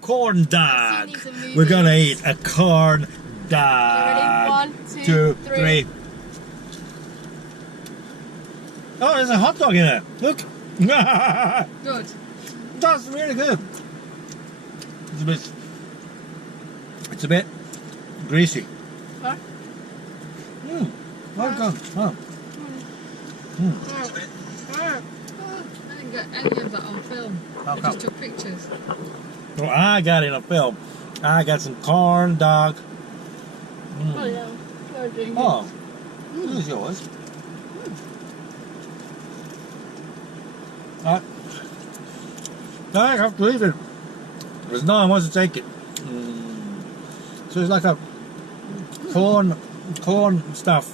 corn dog. We're gonna eat a corn dog. Ready? 1, 2, 2, 3. Oh, there's a hot dog in there. Look. Good. That's really good. It's a bit greasy. What? Well done. Oh. I didn't get any of that on film. How I come? just took pictures. Well, I got it on film. I got some corn dog. Oh yeah. Oh, this is yours. I have to eat it. Because no one wants to take it. So it's like a corn stuff.